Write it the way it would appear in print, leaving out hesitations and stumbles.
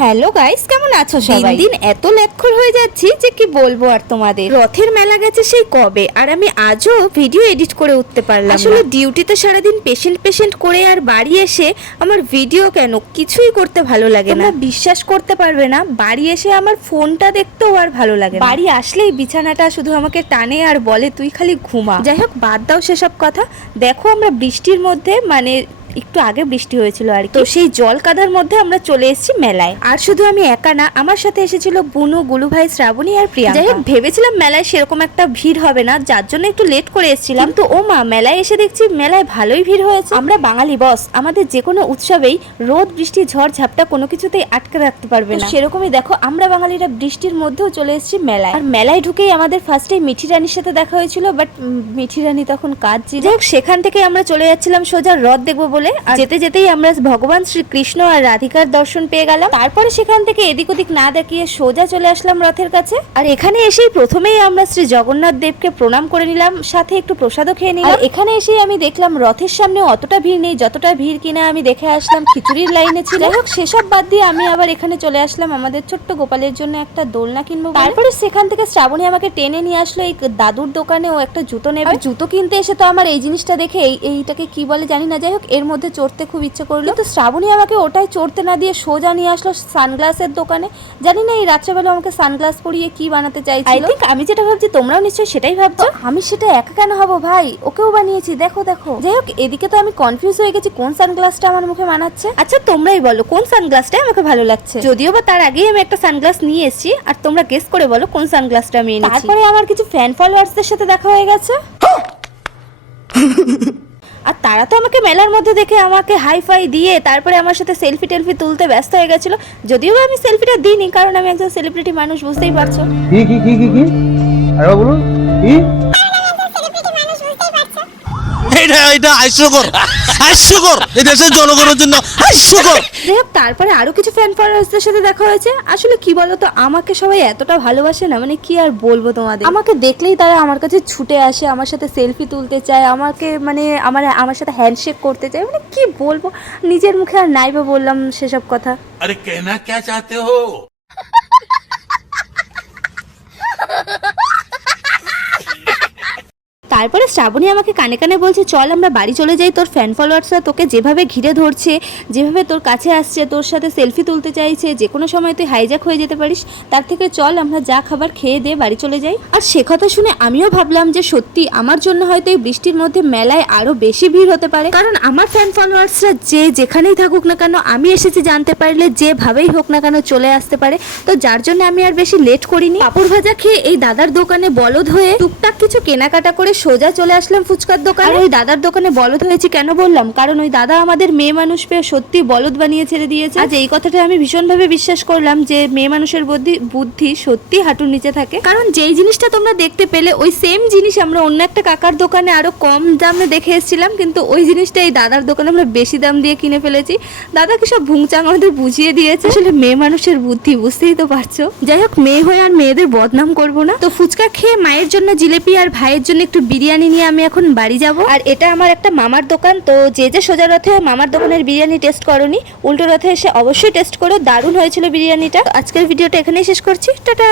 Hello guys, কেমন আছো সবাই? দিন এত লেটখর হয়ে যাচ্ছি যে কি বলবো আর তোমাদের। রথের মেলা গেছে সেই কবে, আর আমি আজও ভিডিও এডিট করে উঠতে পারলাম না। আসলে ডিউটিতে সারাদিন পেশেন্ট করে আর বাড়ি এসে আমার ভিডিও কেন কিছুই করতে ভালো লাগে না। বিশ্বাস করতে পারবে না, বাড়ি এসে আমার ফোনটা দেখতেও আর ভালো লাগে না। বাড়ি আসলেই বিছানাটা শুধু আমাকে টানে আর বলে তুই খালি ঘুমা। যাই হোক, বাদ দাও সেসব কথা। দেখো আমরা বৃষ্টির মধ্যে, মানে একটু আগে বৃষ্টি হয়েছিল আর তো সেই জল কাদার মধ্যে আমরা চলে এসেছি মেলায়। আর শুধু আমি একা না, আমার সাথে এসেছিল বুনু, গুলু ভাই, শ্রাবণী আর প্রিয়া। যাই হোক, ভেবেছিলাম মেলায় সেরকম একটা ভিড় হবে না, যার জন্য একটু লেট করে এসেছিলাম। তো ও মা, মেলায় এসে দেখছি মেলায় ভালোই ভিড় হয়েছে। আমরা বাঙালি বস, আমাদের যে কোনো উৎসবেই রোদ বৃষ্টি ঝড় ঝাপটা কোনো কিছুতেই আটকে রাখতে পারবে না। সেরকমই দেখো, আমরা বাঙালিরা বৃষ্টির মধ্যেও চলে এসেছি মেলায়। আর মেলায় ঢুকেই আমাদের ফার্স্টে মিঠি রানীর সাথে দেখা হয়েছিল, বাট মিঠি রানী তখন কাজ ছিল। যাই হোক, সেখান থেকে আমরা চলে যাচ্ছিলাম সোজা রথ দেখবো বলে। যেতে যেতেই আমরা ভগবান শ্রীকৃষ্ণ আর রাধিকার দর্শন পেয়ে গেলাম। তারপরে সেখান থেকে এদিক ওদিক না দেখিয়ে সোজা চলে আসলাম রথের কাছে। আর এখানে এসেই প্রথমেই আমরা শ্রী জগন্নাথ দেবকে প্রণাম করে নিলাম, সাথে একটু প্রসাদও খেয়ে নিলাম। এখানে এসেই আমি দেখলাম রথের সামনে অতটা ভিড় নেই যতটা ভিড় কিনা আমি দেখে আসলাম খিচুড়ির লাইনে ছিল। যাই হোক, সেসব বাদ দিয়ে আমি আবার এখানে চলে আসলাম আমাদের ছোট্ট গোপালের জন্য একটা দোলনা কিনবো। তারপরে সেখান থেকে শ্রাবণী আমাকে টেনে নিয়ে আসলো এই দাদুর দোকানে, ও একটা জুতো নেবে। জুতো কিনতে এসে তো আমার এই জিনিসটা দেখে এইটাকে কি বলে জানি না, যাই হোক এর মধ্যে চড়তে খুব ইচ্ছে করলো। তো শ্রাবণী আমাকে ওটাই চড়তে না দিয়ে সোজা নিয়ে আসলো সানগ্লাসের দোকানে। জানি না এই রাত্রেবেলা আমাকে সানগ্লাস পরিয়ে কি বানাতে চাইছিল। আমি যেটা ভাবছি তোমরাও নিশ্চয়ই সেটাই ভাবছো। আমি সেটা একা কেন হবো ভাই, ওকেও বানিয়েছি, দেখো দেখো। যাই হোক, এদিকে তো আমি কনফিউজ হয়ে গেছি কোন সানগ্লাসটা আমার মুখে মানাচ্ছে। আচ্ছা তোমরাই বলো কোন সানগ্লাসটা আমাকে ভালো লাগছে। যদিও বা তার আগেই আমি একটা সানগ্লাস নিয়ে এসেছি, আর তোমরা গেস করে বলো কোন সানগ্লাসটা আমি এনেছি। তারপরে আমার কিছু ফ্যান ফলোয়ার্সদের সাথে দেখা হয়ে গেছে। আর তারা তো আমাকে মেলার মধ্যে দেখে আমাকে হাই ফাই দিয়ে তারপরে আমার সাথে সেলফি টেলফি তুলতে ব্যস্ত হয়ে গেছিল। যদিও আমি সেলফিটা দিইনি, কারণ আমি একজন সেলিব্রিটি মানুষ, বুঝতেই পারছো। কি কি কি কি কি আরে বলুন কি এটা হাস্যকর এই দেশের জনগণের জন্য হাস্যকর। তারপরে আরো কিছু ফ্যান ফলোয়ার্সদের সাথে দেখা হয়েছে। আসলে কি বলতো, আমাকে সবাই এতটা ভালোবাসে না, মানে কি আর বলবো তোমাদের। আমাকে দেখলেই তারা আমার কাছে ছুটে আসে, আমার সাথে সেলফি তুলতে চায়, আমাকে মানে আমার সাথে হ্যান্ডশেক করতে চায়। মানে কি বলবো, নিজের মুখে আর নাই বা বললাম সেসব কথা। আরে কেনা কে চাতে হো। তারপরে শ্রাবণী আমাকে কানে কানে বলছে চল আমরা বাড়ি চলে যাই, তোর ফ্যান ফলোয়ার্সরা তোকে যেভাবে ঘিরে ধরছে, যেভাবে তোর কাছে আসছে, তোর সাথে সেলফি তুলতে চাইছে, যে কোনো সময় তুই হাইজ্যাক হয়ে যেতে পারিস, তার থেকে চল আমরা যা খাবার খেয়ে দিয়ে বাড়ি চলে যাই। আর সে কথা শুনে আমিও ভাবলাম যে সত্যি আমার জন্য হয়তো এই বৃষ্টির মধ্যে মেলায় আরো বেশি ভিড় হতে পারে, কারণ আমার ফ্যান ফলোয়ার্সরা যে যেখানেই থাকুক না কেন, আমি এসেছি জানতে পারলে যেভাবেই হোক না কেন চলে আসতে পারে। তো যার জন্য আমি আর বেশি লেট করিনি, পাপড় ভাজা খেয়ে এই দাদার দোকানে বলদ হয়ে টুকটাক কিছু কেনাকাটা করে সোজা চলে আসলাম ফুচকার দোকানে। ওই দাদার দোকানে বলদ হয়েছি কেন বললাম, কারণ ওই দাদা আমাদের মেয়ে মানুষ পেয়ে সত্যি বলদ বানিয়ে ছেড়ে দিয়েছে। আজ এই কথাটা আমি ভীষণভাবে বিশ্বাস করলাম যে মেয়ে মানুষের বুদ্ধি সত্যি হাঁটুর নিচে থাকে, কারণ যেই জিনিসটা তোমরা দেখতে পেলে ওই সেম জিনিস আমরা অন্য একটা কাকার দোকানে আরো কম দামে দেখে এসেছিলাম, কিন্তু ওই জিনিসটা এই দাদার দোকানে আমরা বেশি দাম দিয়ে কিনে ফেলেছি। দাদা কি সব ভুংচাং আমাদের বুঝিয়ে দিয়েছে। আসলে মেয়ে মানুষের বুদ্ধি বুঝতেই তো পারছো। যাই হোক, মেয়ে হয়ে আর মেয়েদের বদনাম করবো না। তো ফুচকা খেয়ে মায়ের জন্য জিলেপি আর ভাইয়ের জন্য একটু বিরিয়ানি নিয়ে আমি এখন বাড়ি যাব। আর এটা আমার একটা মামার দোকান, তো যে সোজা রথে মামার দোকানের বিরিয়ানি টেস্ট করনি, উল্টো রথে এসে অবশ্যই টেস্ট করো, দারুণ হয়েছিল বিরিয়ানিটা। আজকের ভিডিওটা এখানেই শেষ করছি, টাটা।